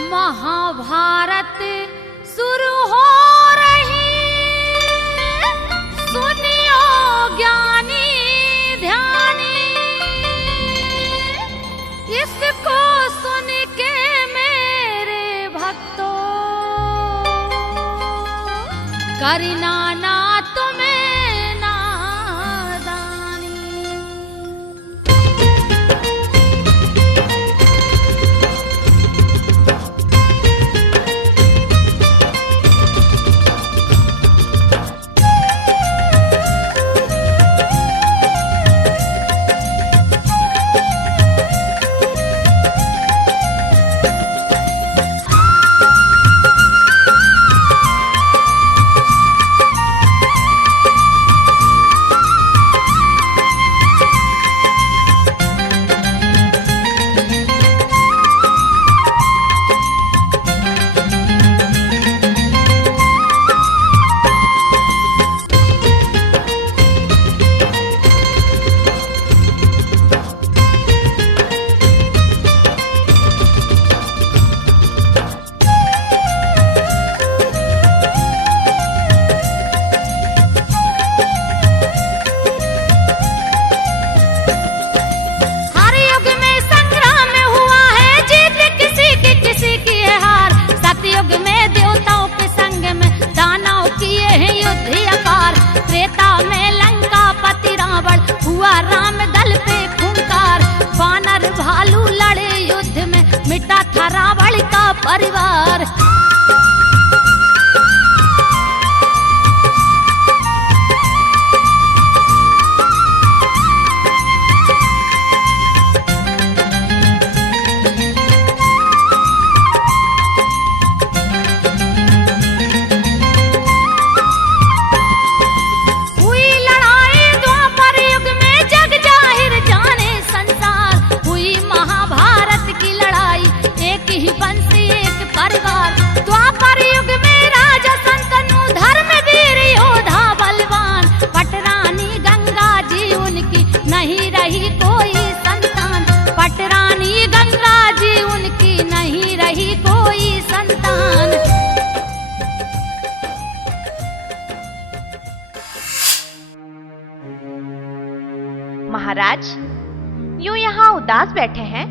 महाभारत शुरू हो रही, सुनियो ज्ञानी ध्यानी, इसको सुन के मेरे भक्तों करना ना तुम्हें रावण का परिवार। महाराज, यूं यहाँ उदास बैठे हैं,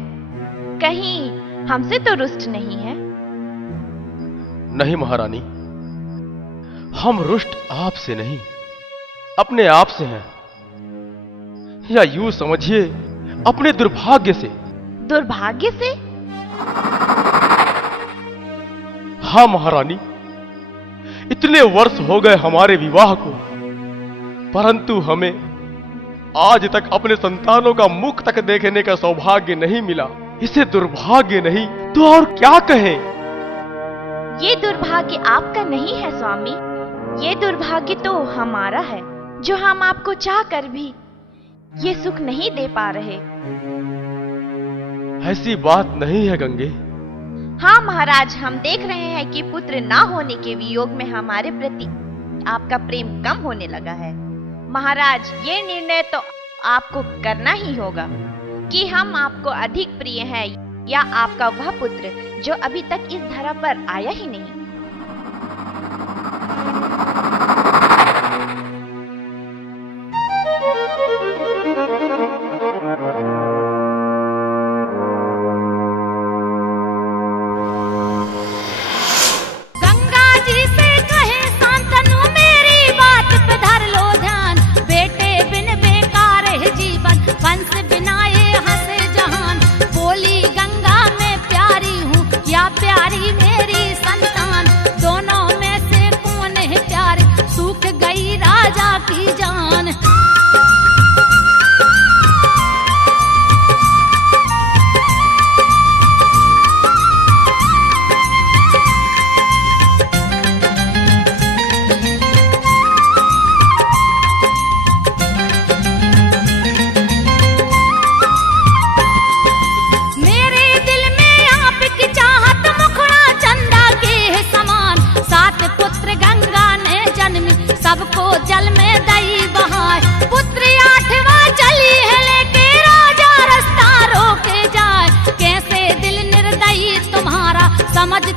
कहीं हमसे तो रुष्ट नहीं है? नहीं महारानी, हम रुष्ट आपसे नहीं, अपने आप से हैं, या यूं समझिए अपने दुर्भाग्य से। दुर्भाग्य से? हाँ महारानी, इतने वर्ष हो गए हमारे विवाह को, परंतु हमें आज तक अपने संतानों का मुख तक देखने का सौभाग्य नहीं मिला। इसे दुर्भाग्य नहीं तो और क्या कहें? ये दुर्भाग्य आपका नहीं है स्वामी, ये दुर्भाग्य तो हमारा है, जो हम आपको चाह कर भी ये सुख नहीं दे पा रहे। ऐसी बात नहीं है गंगे। हाँ महाराज, हम देख रहे हैं कि पुत्र ना होने के वियोग में हमारे प्रति आपका प्रेम कम होने लगा है। महाराज, ये निर्णय तो आपको करना ही होगा कि हम आपको अधिक प्रिय हैं या आपका वह पुत्र जो अभी तक इस धरा पर आया ही नहीं। प्यारी मेरी संतान, दोनों में से कौन है प्यारी? सूख गई राजा की जान। मेरे दिल में आपकी चाहत मुखड़ा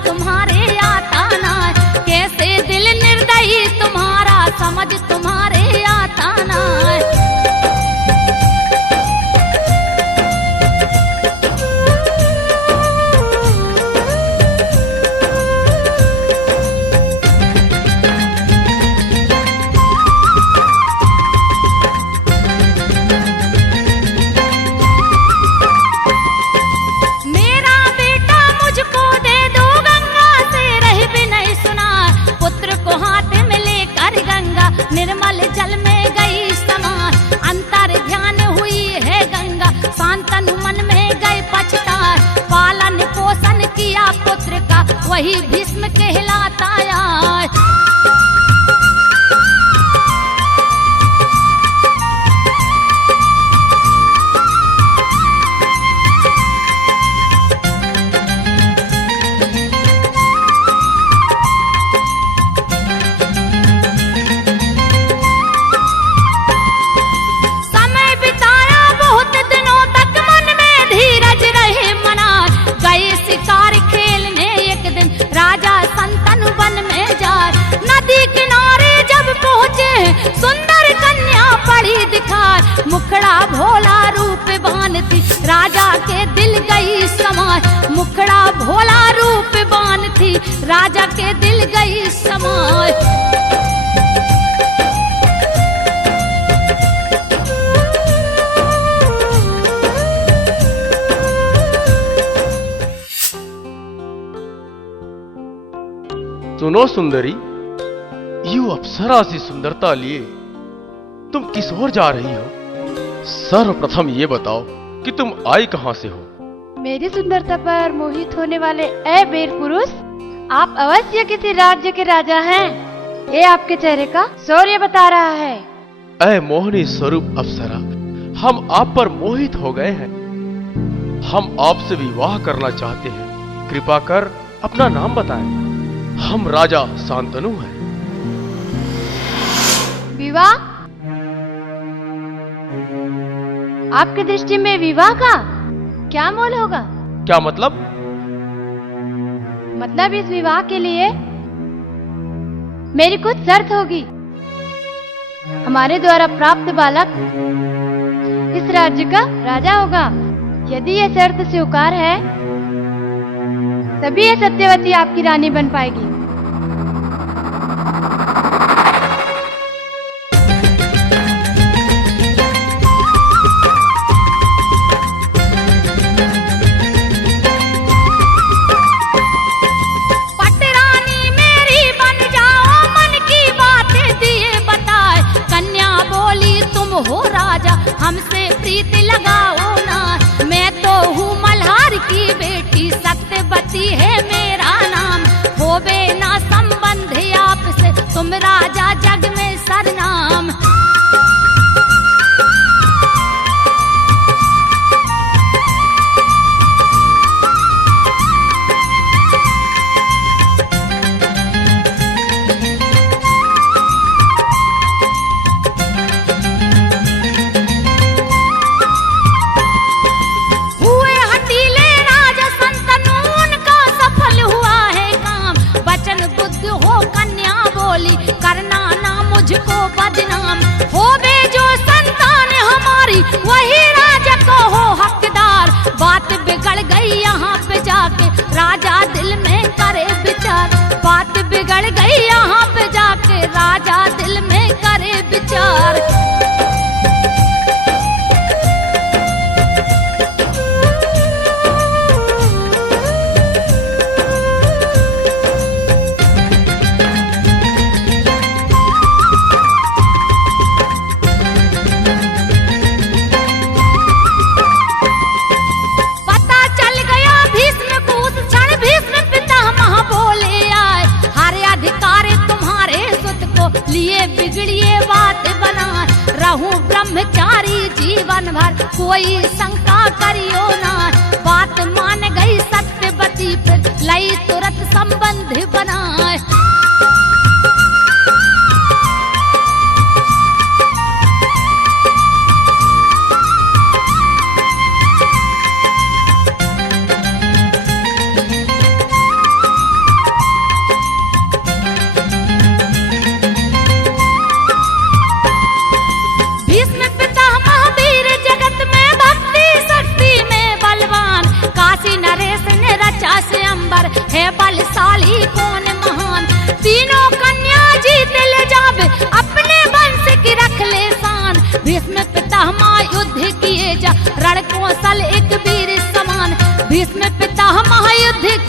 तुम्हारे आता ना, कैसे दिल निर्दयी तुम्हारा समझ तुम्हारे आता ना। मेरा बेटा मुझको दे दो गंगा से रह भी नहीं सुना, पुत्र को हाथ में लेकर गंगा निर्मल जल में गई समा। अंतर ध्यान हुई है गंगा शांतनु मन में गए पछता, पालन पोषण किया पुत्र का वही भीष्म कहलाता यार। समय बिताया बहुत दिनों तक मन में धीरज रहे मना, गए शिकार खेलने एक दिन राजा संतनु वन में जाए। नदी किनारे जब पहुँचे सुंदर कन्या पड़ी दिखाए, मुखड़ा भोला रूप बान थी राजा के दिल गई समाए। मुखड़ा भोला रूप बान थी राजा के दिल गई समाए। सुनो सुंदरी, यू अप्सरा सी सुंदरता लिए तुम किस ओर जा रही हो? सर्वप्रथम ये बताओ कि तुम आई कहां से हो? मेरी सुंदरता पर मोहित होने वाले ए वीर पुरुष, आप अवश्य किसी राज्य के राजा हैं। ये आपके चेहरे का शौर्य बता रहा है। ऐ मोहनी स्वरूप अप्सरा, हम आप पर मोहित हो गए हैं। हम आपसे विवाह करना चाहते हैं, कृपा कर अपना नाम बताएं। हम राजा शांतनु हैं। विवाह? आपकी दृष्टि में विवाह का क्या मोल होगा? क्या मतलब? मतलब इस विवाह के लिए मेरी कुछ शर्त होगी। हमारे द्वारा प्राप्त बालक इस राज्य का राजा होगा। यदि यह शर्त स्वीकार है तभी यह सत्यवती आपकी रानी बन पाएगी। पटरानी मेरी बन जाओ, मन की बातें दिए बताए। कन्या बोली तुम हो राजा, हमसे प्रीत लगाओ ना। मैं तो हूँ मल्हार की बेटी, सत्यवती है मेरा नाम। होवे ना संबंध आपसे, तुम राजा जग में सरनाम। हुए हठीले राजा संतनु, उनका सफल हुआ है काम। वचन बुद्ध हो कन्या बोली, करना ना मुझको बदनाम। होवे जो संतान हमारी, वही राजा को हो हकदार। बात बिगड़ गई यहाँ पे जाके, राजा दिल में करे विचार। बात बिगड़ गई यहाँ पे जाके, राजा दिल में करे विचार। पता चल गया भीष्म को उस क्षण, भीष्म पितामह बोले आए। हर अधिकार तुम्हारे सुत को लिए बिगड़िए बात बना। रहूं ब्रह्मचारी जीवन भर, कोई शंका करियो ना। बात मान गई सत्यवती, फिर लई तुरंत संबंध बनाए।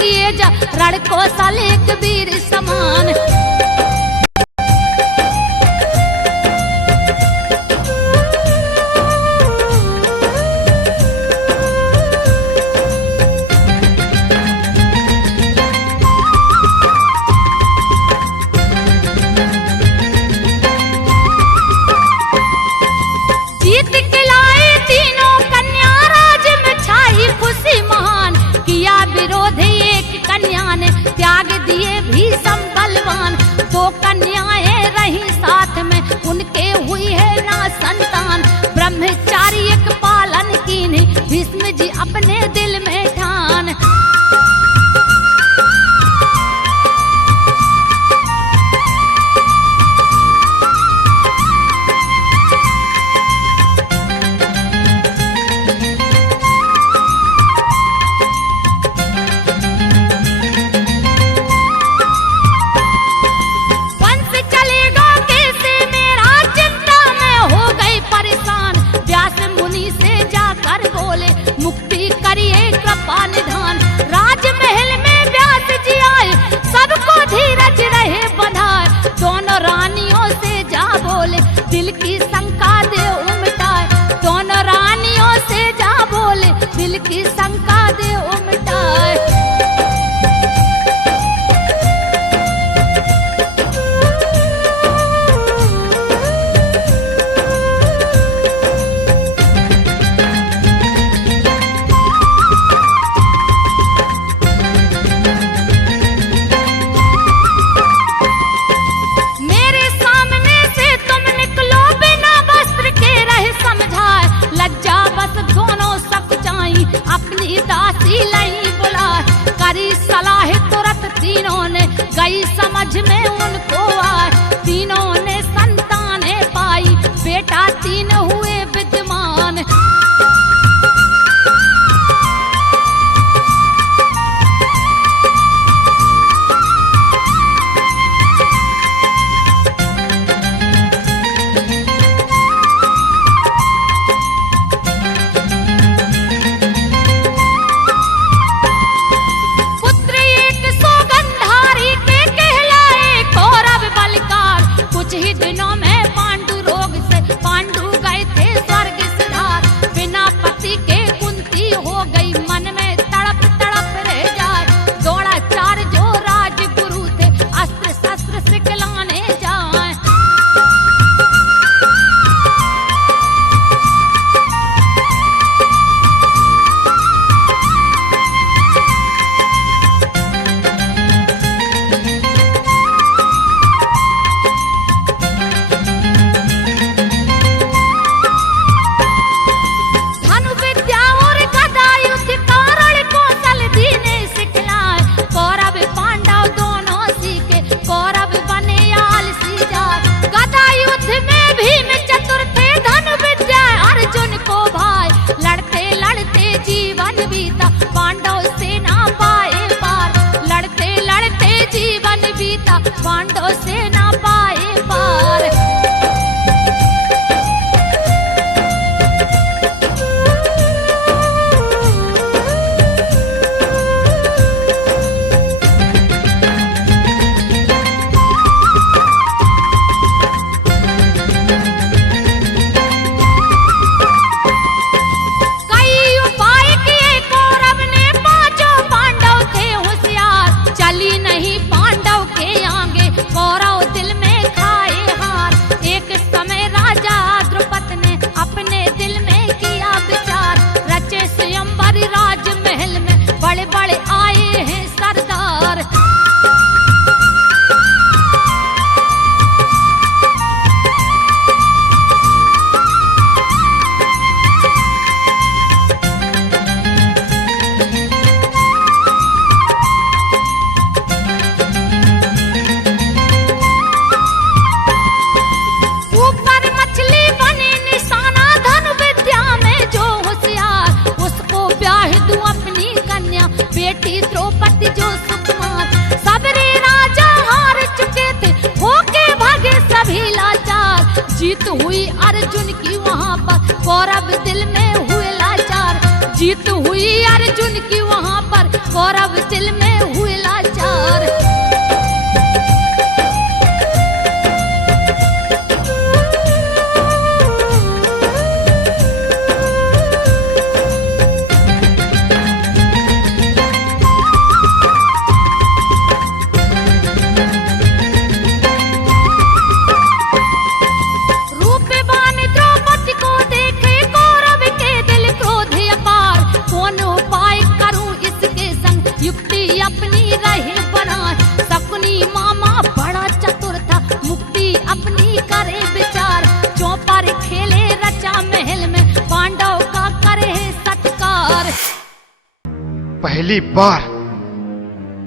किए जा रण कौशल एक वीर समान। जीत के लाए तीनों कन्या राज में छाई खुशी महान, किया विरोध एक कन्या ने त्याग दिए भीषम बलवान। दो कन्याएं रही साथ में उनके हुई है ना संतान, ब्रह्मचारी एक पालन कीन्ही भीष्म जी अपने दिल में ठान। वंश चलेगा कैसे मेरा चिंता में हो गई परेशान, व्यास मुनि से जाकर बोले मुक्ति करिए कृपा निधान। राजमहल में व्यास जी आए सबको धीरज रहे बंधाए, दोनों रानियों से जा बोले दिल की शंका दे उमटाए। दोनों रानियों से जा बोले दिल की शंका दे उमटाए। मेरे सामने से तुम निकलो बिना वस्त्र के रहे समझाए, लज्जा बस दोनों सकुचाई अपनी दासी लई बुलाए। करी सलाह तुरंत तीनों ने गई समझ में उनको आए, तीनों ने संतानें पाई बेटा तीन हुए विद्यमान। पुत्र एक सौगंधारी के कहलाए कौरव बलकार, कुछ ही दिनों में पांडु रोग से पांडु गए थे स्वर्ग सिधार। बिना पति के कुंती हो गई मन में तड़प तड़प रह जाए, दौड़ा चार जो राजगुरु थे अस्त्र शस्त्र सिखलाने जाए। धनु विद्या और गदा युद्ध कारण कौशल दीने सिखलाए, कौरव पांडव दोनों सीखे कौरव बने आलसी जाए। गदा युद्ध में भीम चतुर थे धनु विद्या अर्जुन को भाई, लड़ते लड़ते जीवन बीता पांडव से ना पाए पार। लड़ते लड़ते जीवन बीता पांडव से ना पाए पार। कई उपाय किए कौरव ने पांचों पांडव थे होशियार, चली नहीं पांडव के आगे कौरव दिल में खाए हार। एक समय राजा द्रुपद ने अपने दिल में किया विचार, रचे स्वयंवर राजमहल में बड़े बड़े आए हैं सरदार। ऊपर मछली बने निशाना धनु विद्या में जो होशियार, उसको ब्याह दूं अपनी कन्या बेटी द्रौपदी जो सुकुमार। सबरे राजा हार चुके थे होके भागे सभी लाचार, जीत हुई अर्जुन की वहाँ पर कौरव दिल में हुए लाचार। जीत हुई अर्जुन की वहाँ पर कौरव दिल में युक्ति अपनी रही बना। शकुनी मामा बड़ा चतुर था, मुक्ति अपनी करे विचार। चौपर खेले रचा महल में, पांडव का करे सत्कार। पहली बार,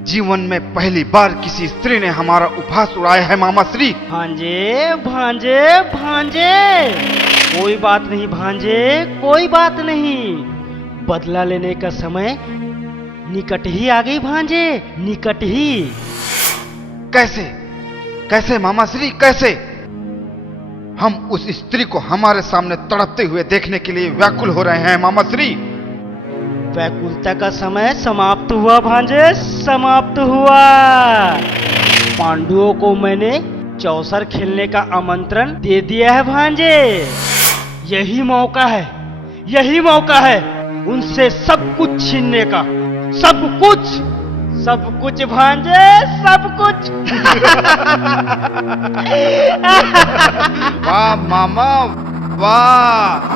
जीवन में पहली बार किसी स्त्री ने हमारा उपहास उड़ाया है मामा श्री। भांजे भांजे भांजे, कोई बात नहीं भांजे, कोई बात नहीं। बदला लेने का समय निकट ही आ गई भांजे, निकट ही। कैसे कैसे मामा श्री, कैसे? हम उस स्त्री को हमारे सामने तड़पते हुए देखने के लिए व्याकुल हो रहे हैं मामा श्री। व्याकुलता का समय समाप्त हुआ भांजे, समाप्त हुआ। पांडवों को मैंने चौसर खेलने का आमंत्रण दे दिया है भांजे। यही मौका है, यही मौका है उनसे सब कुछ छीनने का। सब कुछ, सब कुछ भांजे, सब कुछ। वाह मामा वाह।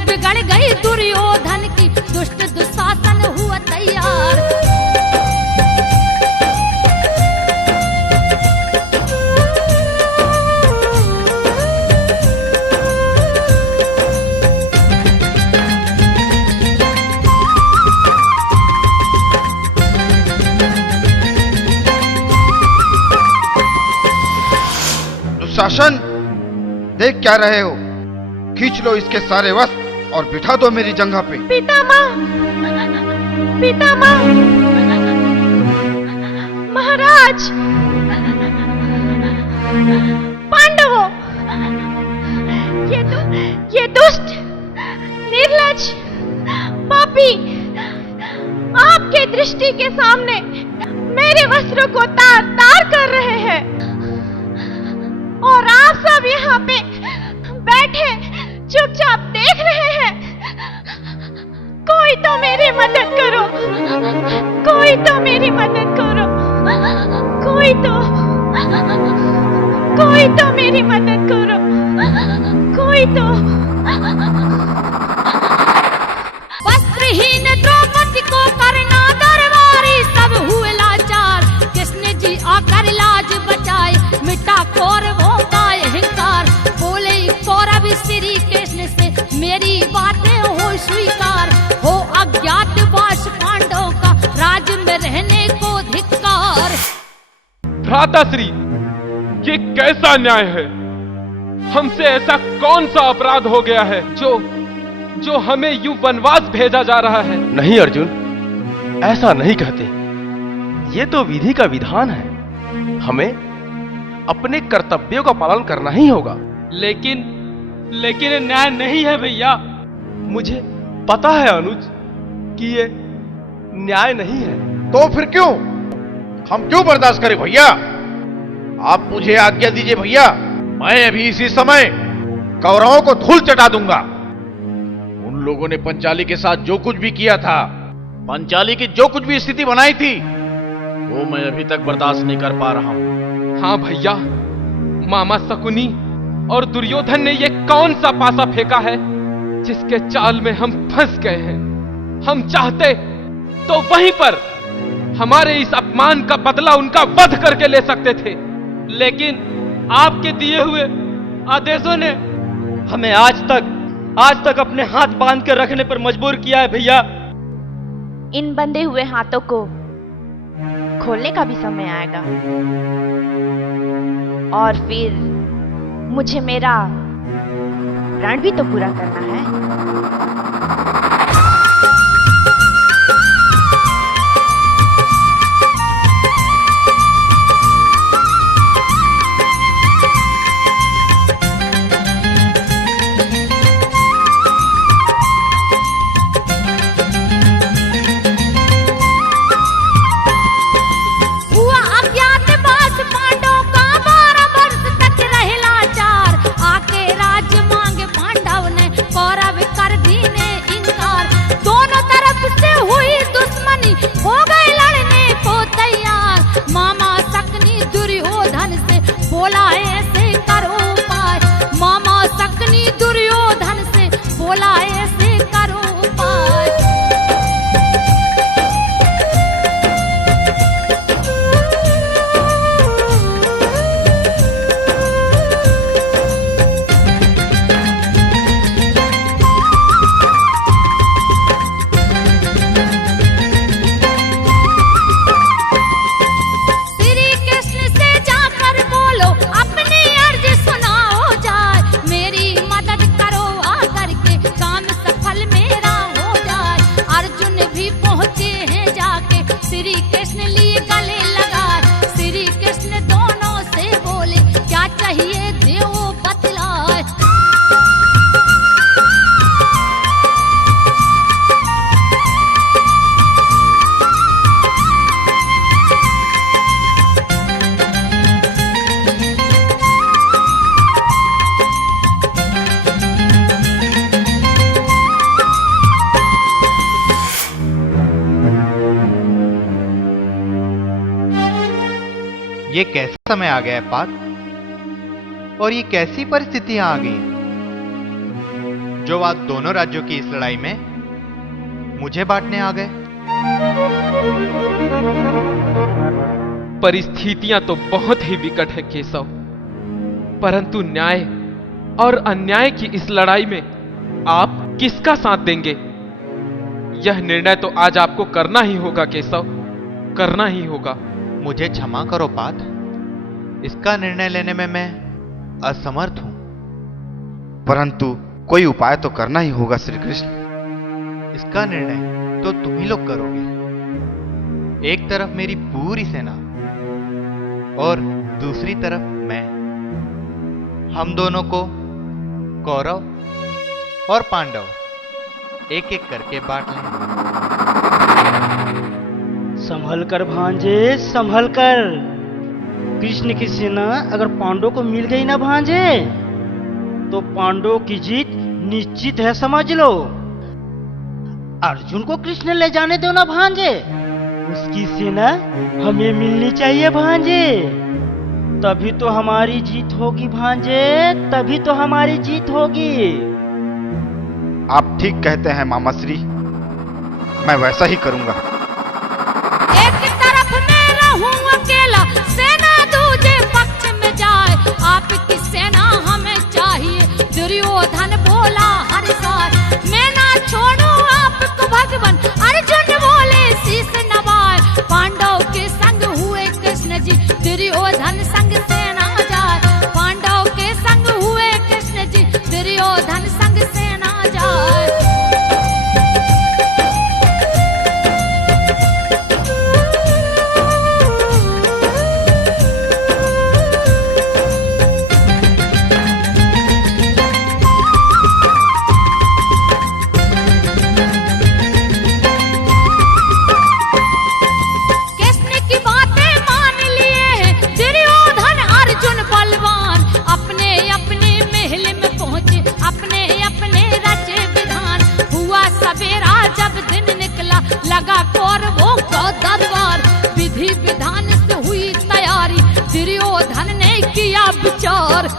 बिगड़ गई दुर्योधन की, दुष्ट दुशासन हुआ तैयार। दुशासन, देख क्या रहे हो? खींच लो इसके सारे वस्त्र और बिठा दो मेरी जंघा पे। पितामह, पितामह, महाराज, पांडवों, ये दुष्ट, निर्लज, पापी आपके दृष्टि के सामने मेरे वस्त्रों को तार तार कर रहे हैं, और आप सब यहाँ पे बैठे चुपचाप देख रहे हैं। कोई तो मेरी मदद करो, कोई तो मेरी मदद करो, कोई तो मेरी मदद करो, कोई तो। वस्त्रहीन द्रौपदी को करना दरबारी, सब हुए लाचार। कृष्ण जी आकर लाज बचाए, मिटा कौरवों का अहंकार। बोले कौरव श्री कृष्ण से मेरी बातें हो स्वीकार। हो अज्ञातवास पांडवों का, राज में रहने को धिक्कार। भ्राताश्री, ये कैसा न्याय है? हमसे ऐसा कौन सा अपराध हो गया है जो हमें यूं वनवास भेजा जा रहा है? नहीं अर्जुन, ऐसा नहीं कहते। ये तो विधि का विधान है, हमें अपने कर्तव्यों का पालन करना ही होगा। लेकिन न्याय नहीं है भैया। मुझे पता है अनुज कि ये न्याय नहीं है। तो फिर क्यों? हम क्यों बर्दाश्त करें भैया? आप मुझे आज्ञा दीजिए भैया, मैं अभी इसी समय कौरवों को धूल चटा दूंगा। उन लोगों ने पंचाली के साथ जो कुछ भी किया था, पंचाली की जो कुछ भी स्थिति बनाई थी, वो मैं अभी तक बर्दाश्त नहीं कर पा रहा हूं। हाँ भैया, मामा शकुनी और दुर्योधन ने ये कौन सा पासा फेंका है जिसके चाल में हम फंस गए हैं। हम चाहते तो वहीं पर हमारे इस अपमान का बदला उनका वध करके ले सकते थे, लेकिन आपके दिए हुए आदेशों ने हमें आज तक अपने हाथ बांध कर रखने पर मजबूर किया है भैया। इन बंधे हुए हाथों को खोलने का भी समय आएगा, और फिर मुझे मेरा प्रण भी तो पूरा करना है। दुर्योधन से बोला ऐसे करो उपाय। मामा सकनी दुर्योधन से बोला ऐसे करो उपाय। श्री कृष्ण लिए गले लगा। श्री कृष्ण दोनों से बोले क्या चाहिए देव बतलाए। ये कैसा समय आ गया है पार्थ, और ये कैसी परिस्थितियां आ गई जो आज दोनों राज्यों की इस लड़ाई में मुझे बांटने आ गए। परिस्थितियां तो बहुत ही विकट है केशव, परंतु न्याय और अन्याय की इस लड़ाई में आप किसका साथ देंगे, यह निर्णय तो आज आपको करना ही होगा केशव, करना ही होगा। मुझे क्षमा करो पार्थ, इसका निर्णय लेने में मैं असमर्थ हूं। परंतु कोई उपाय तो करना ही होगा श्री कृष्ण। इसका निर्णय तो तुम ही लोग करोगे। एक तरफ मेरी पूरी सेना और दूसरी तरफ मैं, हम दोनों को कौरव और पांडव एक एक करके बांट लें। संभल कर भांजे, संभल कर। कृष्ण की सेना अगर पांडवों को मिल गई ना भांजे, तो पांडवों की जीत निश्चित है, समझ लो। अर्जुन को कृष्ण ले जाने दो ना भांजे, उसकी सेना हमें मिलनी चाहिए भांजे, तभी तो हमारी जीत होगी भांजे, तभी तो हमारी जीत होगी। आप ठीक कहते हैं मामा श्री, मैं वैसा ही करूंगा। एक तरफ मैं रहूं अकेला, सेना दूजे पक्ष में जाए, आपकी सेना हमें चाहिए। दुर्योधन बोला हर साल, मैं ना छोड़ूं आपको भगवान। अर्जुन बोले शीश नवाए, पांडव के संग हुए कृष्ण जी, दुर्योधन संग सेना जाए। पांडव के संग हुए कृष्ण जी, दुर्योधन संग सेना जाए। लगा कौरवों का दरबार, विधि विधान से हुई तैयारी, दुर्योधन ने किया विचार।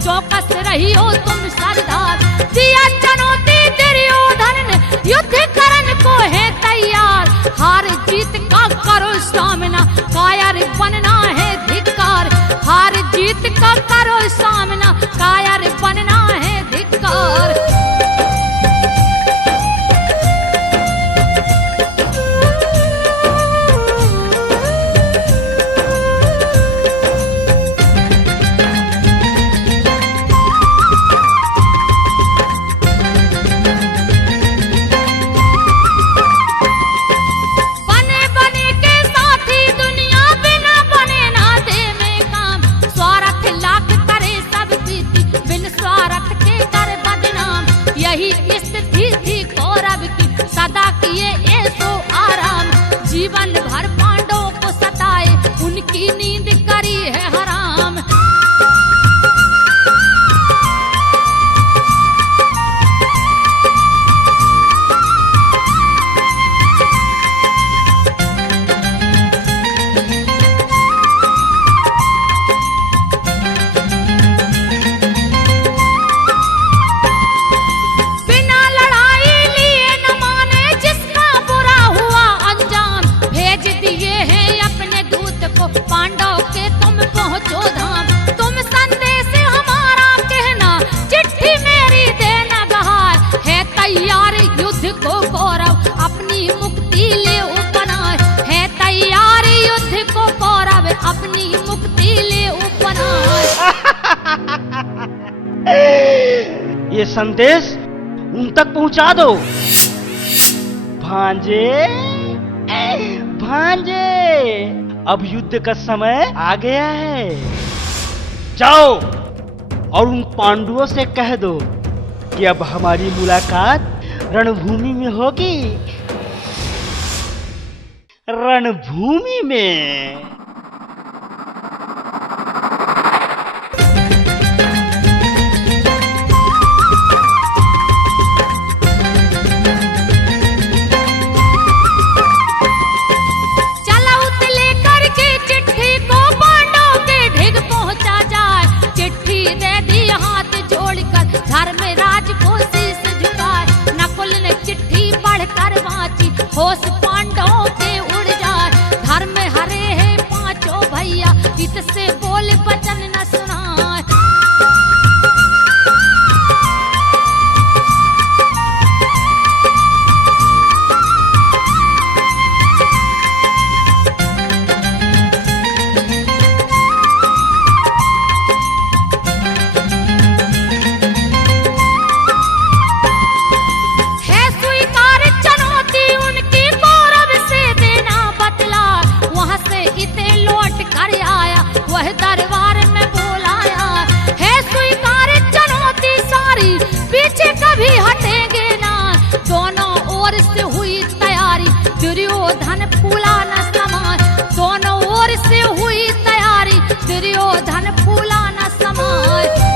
चौकस रही हो तुम सरदार, दिया चुनौती दुर्योधन ने, युद्ध करने को है तैयार। हार जीत का करो सामना, कायर बनना है धिक्कार। हार जीत का करो सामना, कायर बनना है धिक्कार। सब ये संदेश उन तक पहुंचा दो। भांजे, भांजे, अब युद्ध का समय आ गया है। जाओ और उन पांडवों से कह दो कि अब हमारी मुलाकात रणभूमि में होगी, रणभूमि में। होश पांडवों के उड़ जाए, धर्म हरे है पांचों भैया, इत से बोल वचन न सुनाए। दुर्योधन फूला न समाज, दोनों ओर से हुई तैयारी, दुर्योधन फूला न समाज।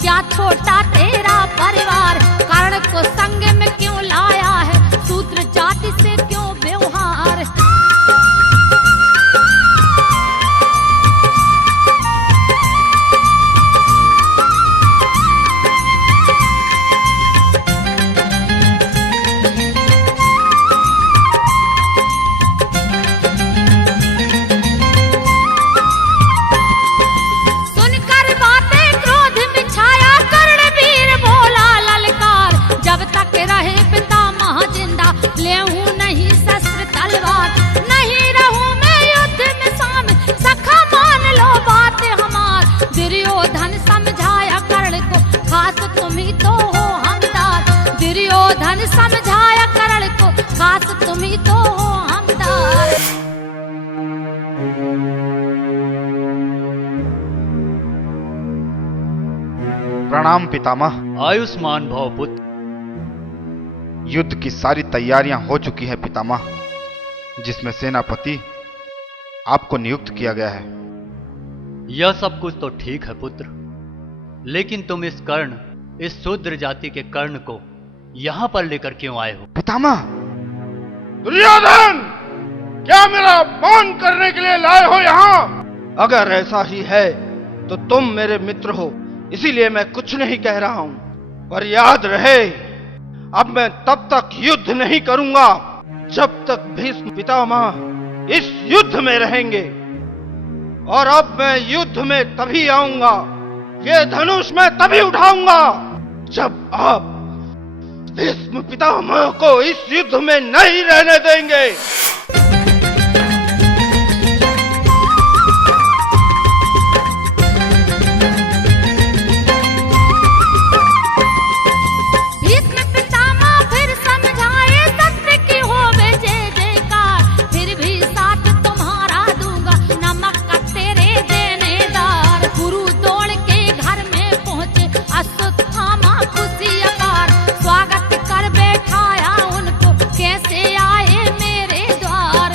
क्या छोटा तेरा परिवार, कर्ण को संग में क्यों लाया है, शूद्र जाति से क्यों व्यवहार। दुर्योधन समझाया कर्ण को, खास तुम ही तो हो हमदार। प्रणाम पितामह। आयुष्मान भव पुत्र। युद्ध की सारी तैयारियां हो चुकी है पितामह, जिसमें सेनापति आपको नियुक्त किया गया है। यह सब कुछ तो ठीक है पुत्र, लेकिन तुम इस कर्ण, इस शूद्र जाति के कर्ण को यहां पर लेकर क्यों आए हो? पितामह! दुर्योधन, क्या मेरा अपमान करने के लिए लाए हो यहाँ? अगर ऐसा ही है तो तुम मेरे मित्र हो, इसीलिए मैं कुछ नहीं कह रहा हूं, पर याद रहे अब मैं तब तक युद्ध नहीं करूंगा जब तक भीष्म पितामह इस युद्ध में रहेंगे। और अब मैं युद्ध में तभी आऊंगा, ये धनुष मैं तभी उठाऊंगा जब आप भीष्म पितामह को इस युद्ध में नहीं रहने देंगे। स्वागत कर बैठाया उनको, कैसे आए मेरे द्वार।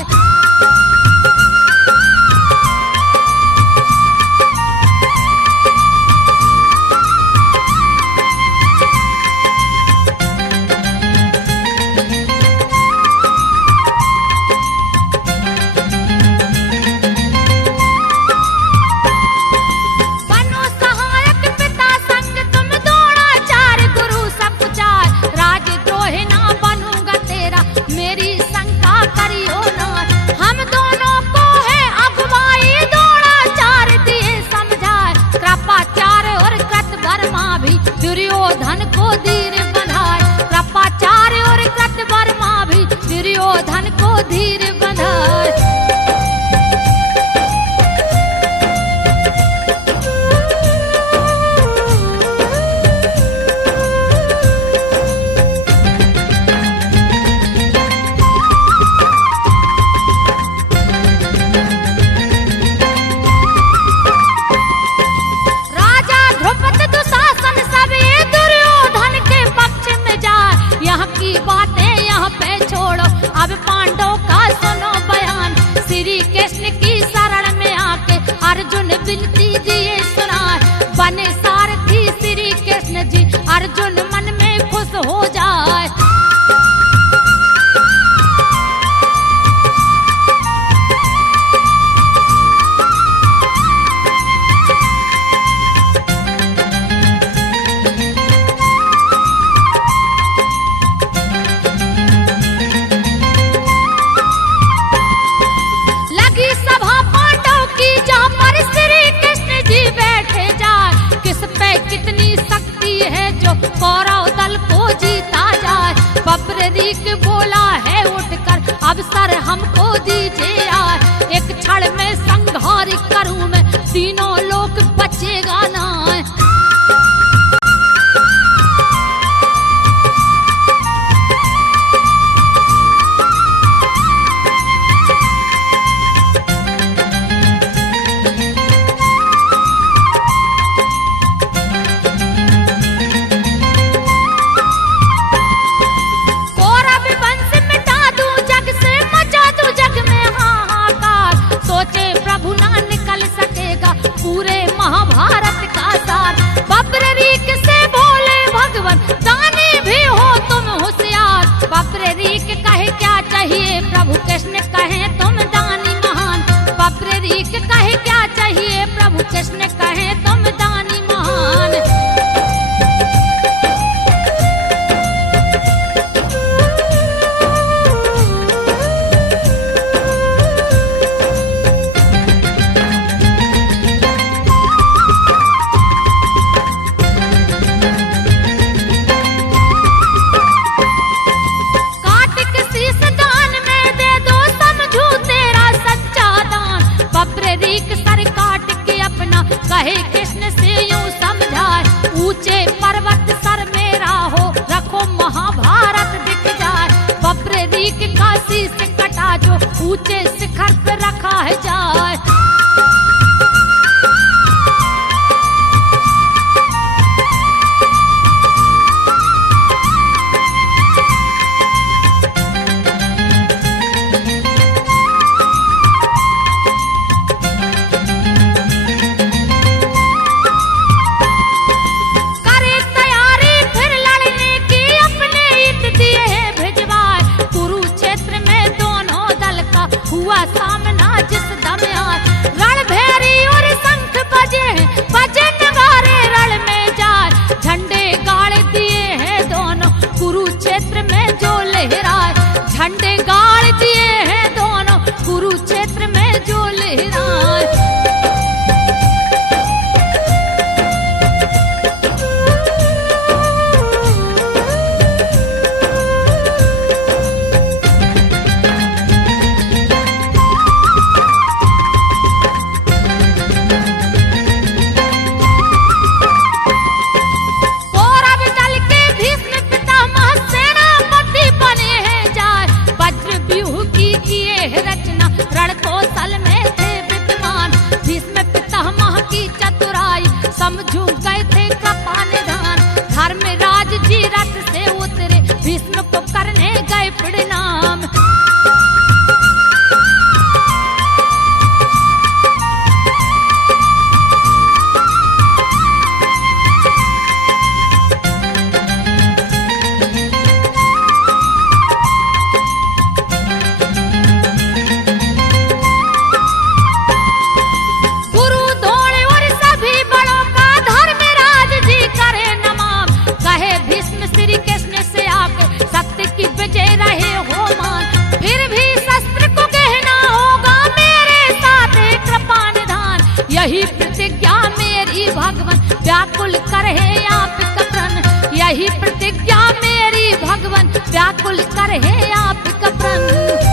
खुश हो जाए। लगी सभा पांडव की जहाँ पर श्री कृष्ण जी बैठे जाए। किस पे कितनी शक्ति है जो कौरव दल को जीता जाए। बब्ररीक बोला है उठकर अवसर हमको दीजिए आए। एक क्षण में संहार करूं मैं तीनों लोग बचेगा ना। कौरव वंश मिटा दूं जग से, मचा दूं जग में हाहाकार। सोचे प्रभु ना निकल सकेगा पूरे महाभारत का सार। बब्ररीक से बोले भगवान दानी भी हो तुम होशियार। बब्ररीक कहे क्या चाहिए प्रभु कृष्ण कहे तुम दानी महान। बब्ररीक कहे क्या चाहिए प्रभु कृष्ण कहे तुम दानी महान। कार्तिक शीस दान में दे दो समझू तेरा सच्चा दान। बब्ररीक सर काट के अपना कहे कृष्ण से यूं समझाए। ऊंचे पर्वत सर मेरा हो रखो महाभारत दिख जाए। बब्ररीक का शीस कटा जो ऊंचे शिखर पे रखा है जाए। करे तैयारी फिर लड़ने की अपने हित दिए है भिजवाए। कुरुक्षेत्र में दोनों दल का हुआ सामना जिस दम आए। रणभेरी और शंख बजे बजे नगारे रण में जाए। झंडे गाड़ दिए हैं दोनों कुरुक्षेत्र में जो लहराए। झंडे गाड़ दिए हैं दोनों कुरुक्षेत्र में जो लहराए। कौरव दल के भीष्म पितामह सेनापति बने हैं जाए। वज्र व्यूह की किए है रचना रण कौशल में थे विद्वान। भीष्म पितामह की चतुराई समझू गए थे कृपा निधान। धर्मराज जी रथ से उतरे भीष्म को करने गए प्रणाम। गुरु द्रोण और सभी बड़ों का धर्मराज जी करे नमाम। कहे भीष्म श्री कृष्ण से आके सत्य की विजय रहे हो मान। फिर भी शस्त्र को गहना होगा मेरे साथ कृपा निधान। यही प्रतिज्ञा मेरी भगवान व्याकुल करे आप कपरन। यही प्रतिज्ञा मेरी भगवान व्याकुल करे आप कपरन।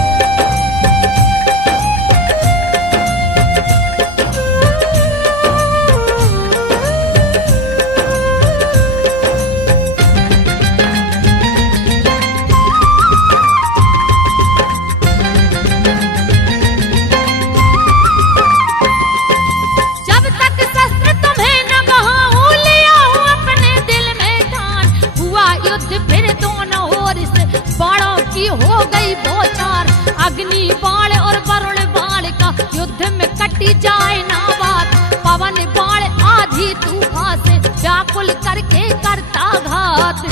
जब तक शस्त्र तुम्हें न बहाऊं लिया हूं अपने दिल में ठान। हुआ युद्ध फिर दोनों ओर से बाणों की हो गई बौछार। अग्नि बाण और वरुण बाण का युद्ध में कटी जाए ना बात। पवन बाण आधी तूफान से व्याकुल करके करता घात।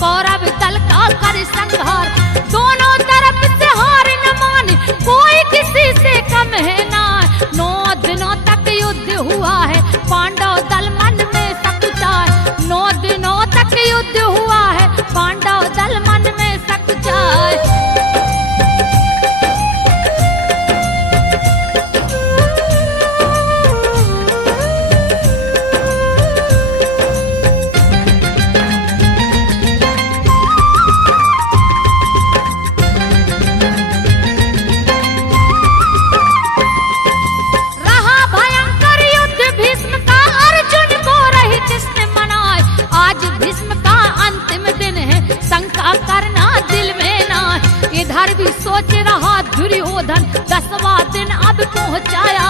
कौरव दल का कर संहार। दोनों तरफ से हार न माने, कोई किसी से कम है ना। 9 दिनों तक युद्ध हुआ है, पांडव दल मन में सकुचाए। 9 दिनों तक युद्ध हुआ है, पांडव दल मन में सकुचाए। इधर भी सोच रहा दुर्योधन 10वां दिन अब पहुंचाया।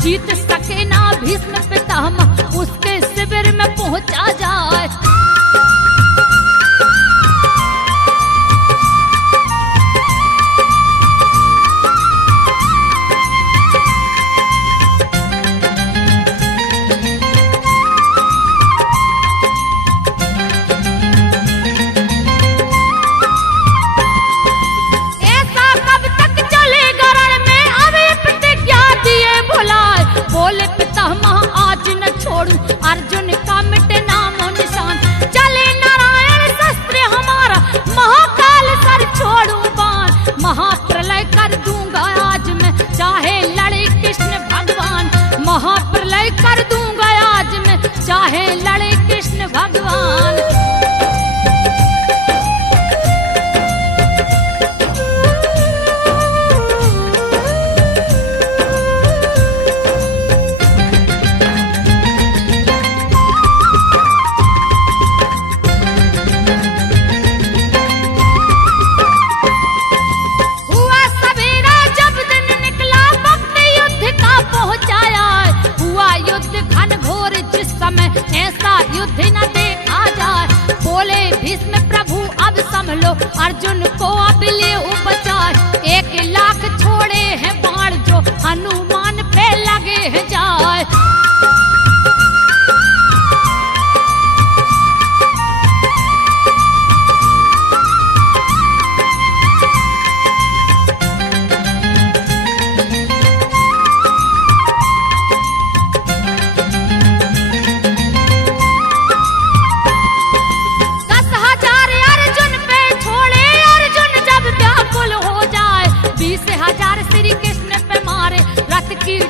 जीत सके ना भीष्म पितामह, उसके शिविर में पहुंचा जाए। बोले पितामह आज न छोड़ू अर्जुन का मिटे नामो निशान। चले नारायण शस्त्र हमारा, महाकाल सर छोड़ू बाण। महाप्रलय कर दूंगा आज मैं, चाहे लड़े कृष्ण भगवान। महाप्रलय कर दूंगा आज मैं, चाहे लड़े कृष्ण भगवान। ऐसा युद्ध न देखा जाए। बोले भीष्म प्रभु अब संभलो, अर्जुन को अब ले बचाए। 1 लाख छोड़े हैं बाण जो हनुमान पे लगे हैं जाए।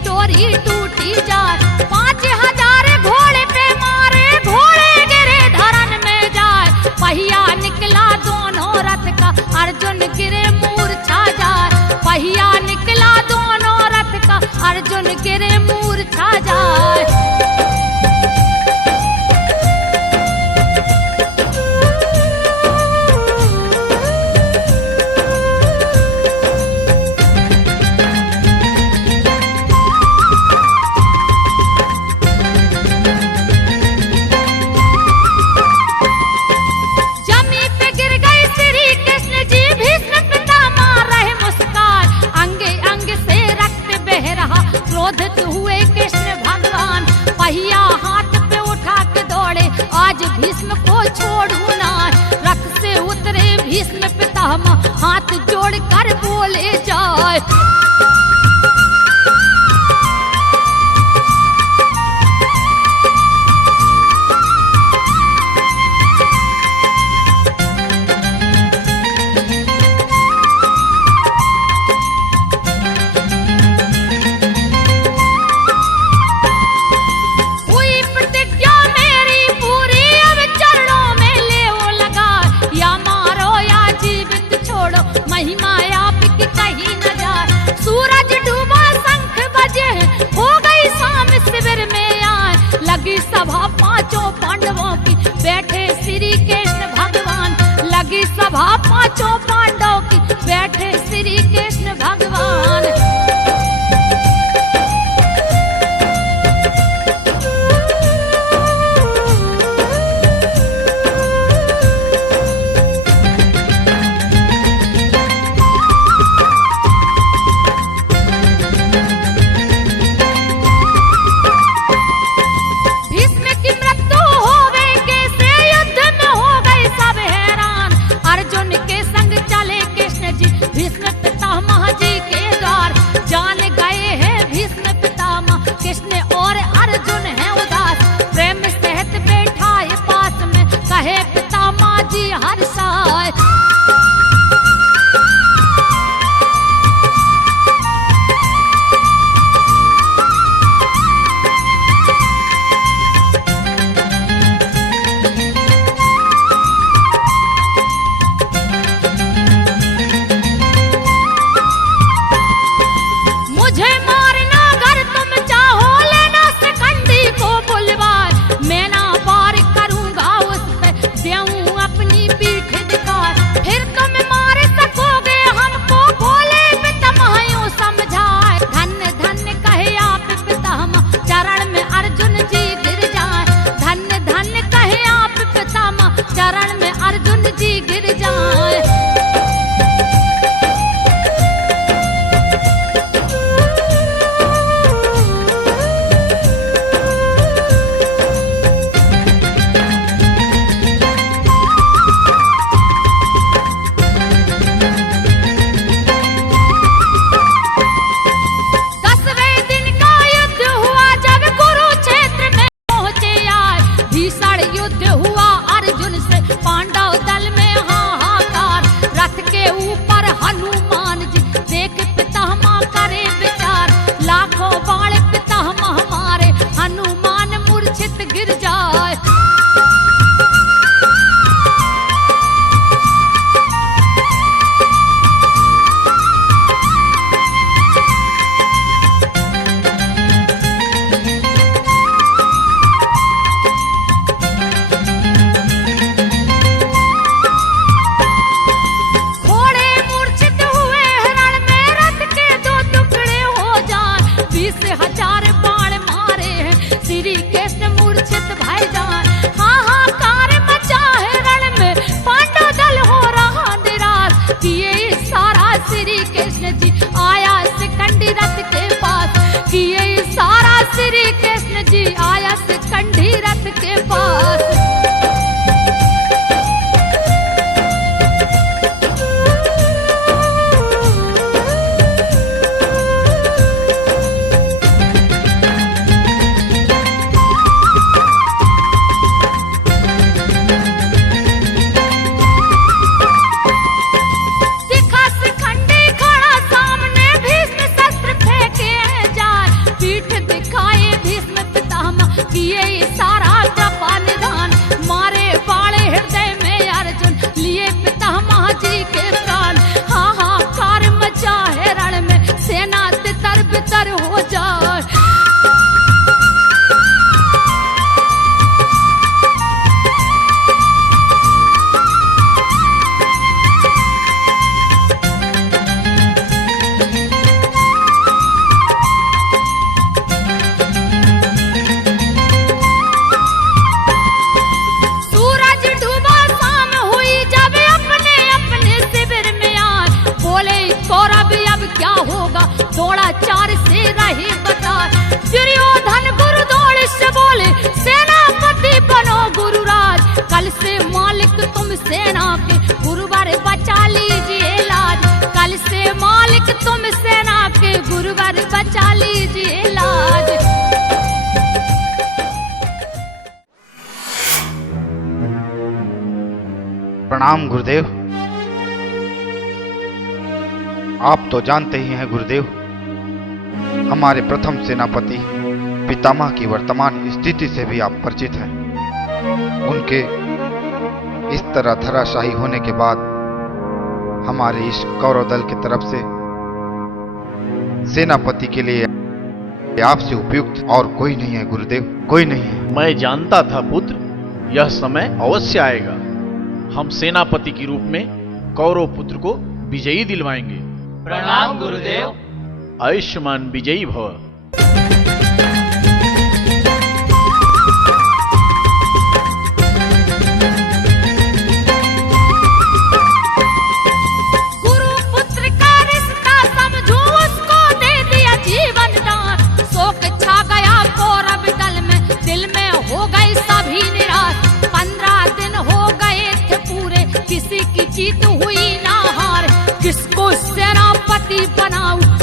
डोरी टूटी जाए। 5000 घोड़े पे मारे, घोड़े गिरे धरन में जाए। पहिया निकला दोनों रथ का, अर्जुन गिरे मूर्छा जाए। पहिया निकला दोनों रथ का, अर्जुन गिरे मूर्छा जाए। क्रोधित हुए कृष्ण भगवान, पहिया हाथ पे उठा के दौड़े, आज भीष्म को छोड़ू ना। रथ से उतरे भीष्म पितामह, हाथ जोड़ कर बोले जाए। महिमा आपकी कहीं न जाए। सूरज डूबा शंख बजे, हो गई शाम शिविर में आए। लगी सभा 5 पांडवों की, बैठे श्री कृष्ण भगवान। लगी सभा 5 पांडवों की, बैठे श्री कृष्ण भगवान। भीष्म की मृत्यु हो गई, कैसे युद्ध में हो गई सब है हनुमंत जी गिर जाए। प्रणाम गुरुदेव। आप तो जानते ही हैं गुरुदेव, हमारे प्रथम सेनापति पितामह की वर्तमान स्थिति से भी आप परिचित हैं। उनके इस तरह धराशायी होने के बाद हमारे इस कौरव दल की तरफ से सेनापति के लिए आपसे उपयुक्त और कोई नहीं है गुरुदेव, कोई नहीं है। मैं जानता था पुत्र, यह समय अवश्य आएगा। हम सेनापति के रूप में कौरव पुत्र को विजयी दिलवाएंगे। प्रणाम गुरुदेव। आयुष्मान विजयी भव। जीत हुई ना हार, किसको सेनापति बनाऊं